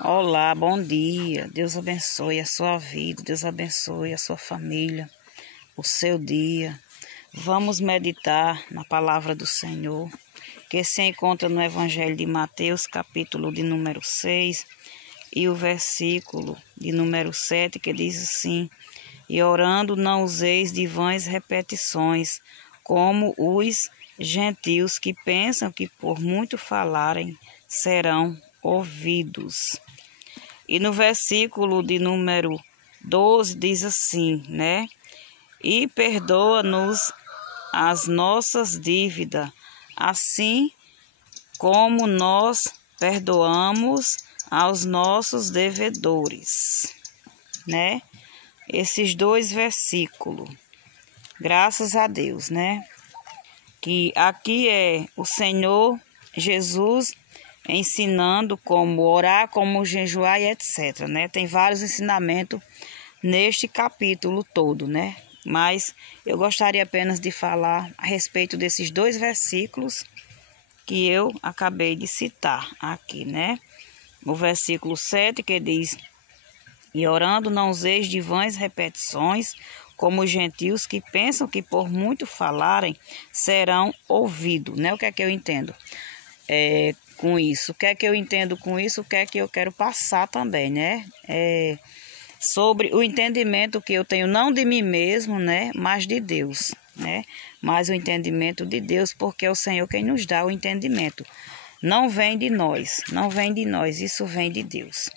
Olá, bom dia. Deus abençoe a sua vida, Deus abençoe a sua família, o seu dia. Vamos meditar na palavra do Senhor, que se encontra no Evangelho de Mateus, capítulo de número 6, e o versículo de número 7, que diz assim: E orando não useis de vãs repetições, como os gentios que pensam que por muito falarem serão ouvidos. E no versículo de número 12 diz assim, né? E perdoa-nos as nossas dívidas, assim como nós perdoamos aos nossos devedores, né? Esses dois versículos, graças a Deus, né? Que aqui é o Senhor Jesus ensinando como orar, como jejuar e etc, né? Tem vários ensinamentos neste capítulo todo, né? Mas eu gostaria apenas de falar a respeito desses dois versículos que eu acabei de citar aqui, né? O versículo 7 que diz: E orando não useis de vãs repetições, como os gentios que pensam que por muito falarem serão ouvidos, né? O que é que eu entendo com isso? O que é que eu entendo com isso? O que é que eu quero passar também, né? Sobre o entendimento que eu tenho, não de mim mesmo, né? Mas de Deus, né? Mas o entendimento de Deus, porque é o Senhor quem nos dá o entendimento. Não vem de nós, não vem de nós, isso vem de Deus.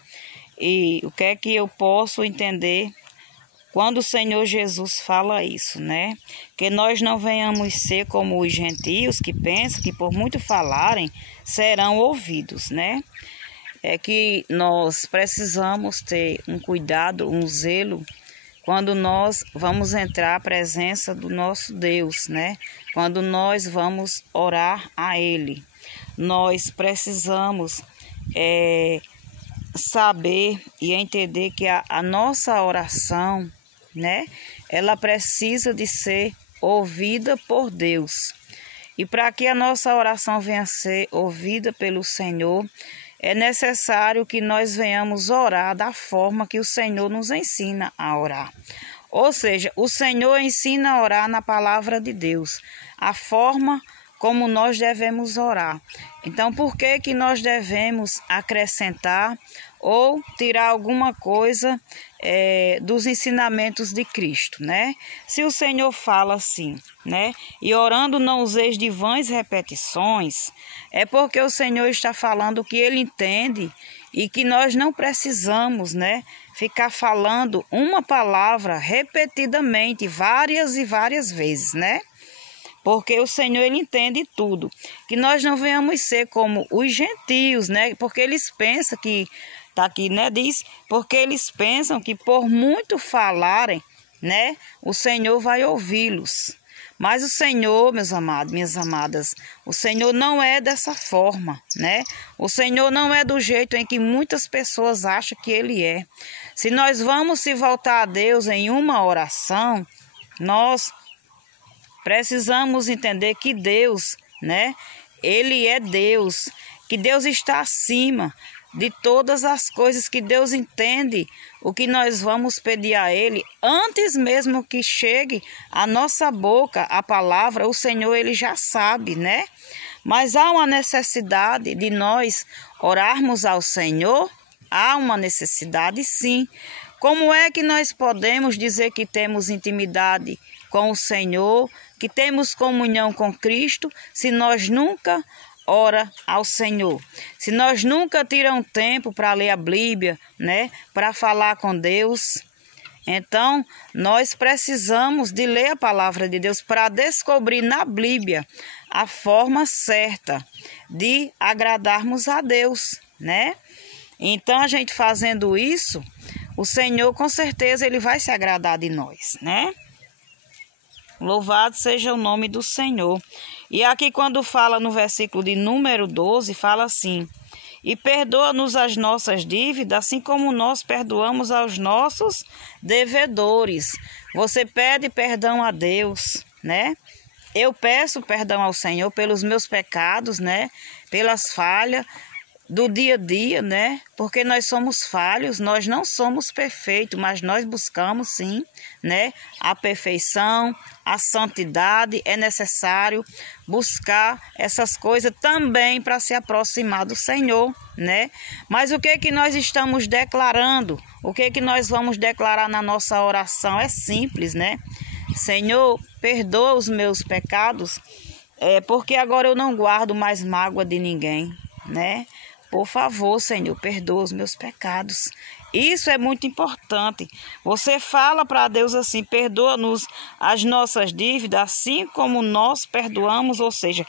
E o que é que eu posso entender quando o Senhor Jesus fala isso, né? Que nós não venhamos ser como os gentios que pensam que por muito falarem serão ouvidos, né? É que nós precisamos ter um cuidado, um zelo, quando nós vamos entrar à presença do nosso Deus, né? Quando nós vamos orar a Ele. Nós precisamos saber e entender que a nossa oração, né? Ela precisa de ser ouvida por Deus. E para que a nossa oração venha a ser ouvida pelo Senhor, é necessário que nós venhamos orar da forma que o Senhor nos ensina a orar. Ou seja, o Senhor ensina a orar na palavra de Deus, a forma como nós devemos orar. Então, por que nós devemos acrescentar ou tirar alguma coisa dos ensinamentos de Cristo, né? Se o Senhor fala assim, né? E orando não useis de vãs repetições, é porque o Senhor está falando o que Ele entende e que nós não precisamos, né? Ficar falando uma palavra repetidamente, várias e várias vezes, né? Porque o Senhor, Ele entende tudo. Que nós não venhamos ser como os gentios, né? Porque eles pensam que, tá aqui, né? Diz, porque eles pensam que por muito falarem, né? O Senhor vai ouvi-los. Mas o Senhor, meus amados, minhas amadas, o Senhor não é dessa forma, né? O Senhor não é do jeito em que muitas pessoas acham que Ele é. Se nós vamos se voltar a Deus em uma oração, nós precisamos entender que Deus, né? Ele é Deus, que Deus está acima de todas as coisas, que Deus entende o que nós vamos pedir a Ele. Antes mesmo que chegue à nossa boca a palavra, o Senhor, Ele já sabe, né? Mas há uma necessidade de nós orarmos ao Senhor? Há uma necessidade, sim. Como é que nós podemos dizer que temos intimidade com o Senhor, que temos comunhão com Cristo, se nós nunca ora ao Senhor? Se nós nunca tiramos tempo para ler a Bíblia, né, para falar com Deus? Então, nós precisamos de ler a palavra de Deus para descobrir na Bíblia a forma certa de agradarmos a Deus, né? Então, a gente fazendo isso, o Senhor, com certeza, Ele vai se agradar de nós, né? Louvado seja o nome do Senhor. E aqui quando fala no versículo de número 12, fala assim: E perdoa-nos as nossas dívidas, assim como nós perdoamos aos nossos devedores. Você pede perdão a Deus, né? Eu peço perdão ao Senhor pelos meus pecados, né? Pelas falhas. do dia a dia, né? Porque nós somos falhos, nós não somos perfeitos, mas nós buscamos sim, né? A perfeição, a santidade. É necessário buscar essas coisas também para se aproximar do Senhor, né? Mas o que nós estamos declarando? O que nós vamos declarar na nossa oração? É simples, né? Senhor, perdoa os meus pecados, porque agora eu não guardo mais mágoa de ninguém, né? Por favor, Senhor, perdoa os meus pecados. Isso é muito importante. Você fala para Deus assim: perdoa-nos as nossas dívidas, assim como nós perdoamos, ou seja,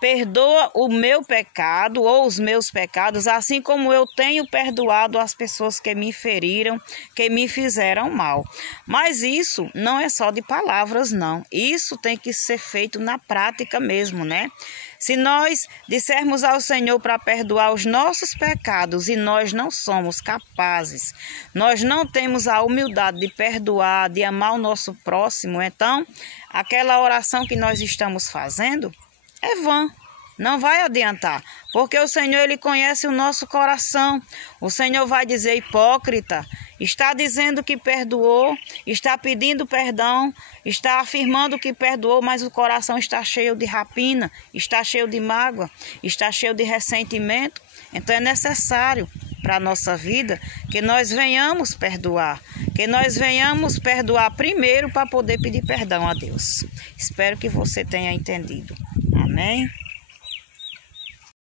perdoa o meu pecado ou os meus pecados, assim como eu tenho perdoado as pessoas que me feriram, que me fizeram mal. Mas isso não é só de palavras, não. Isso tem que ser feito na prática mesmo, né? Se nós dissermos ao Senhor para perdoar os nossos pecados e nós não somos capazes, nós não temos a humildade de perdoar, de amar o nosso próximo, então aquela oração que nós estamos fazendo é vã, não vai adiantar, porque o Senhor, Ele conhece o nosso coração. O Senhor vai dizer: hipócrita, está dizendo que perdoou, está pedindo perdão, está afirmando que perdoou, mas o coração está cheio de rapina, está cheio de mágoa, está cheio de ressentimento. Então é necessário para a nossa vida que nós venhamos perdoar, primeiro para poder pedir perdão a Deus. Espero que você tenha entendido. Amém?